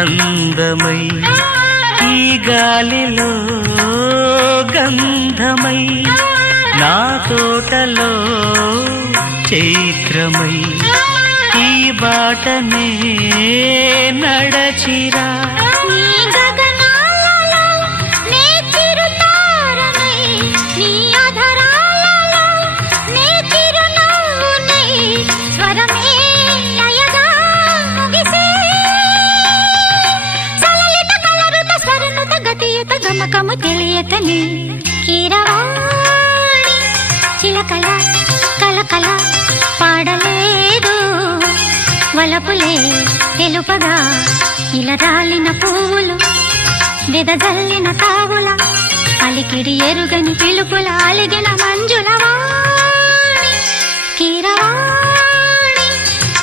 అందమై ఈ గాలిలో గంధమై నా తోటలో చైత్రమై ఈ బాటనే నడచిరా. చిలకము తెలియతని. కీరవాణి చిలకల కలకల పాడలేదు. వలపులే తెలుపగా ఇలరాలిన పువ్వులు విదజల్లిన తావుల అలికిడి ఎరుగని పిలుపుల అలిగిన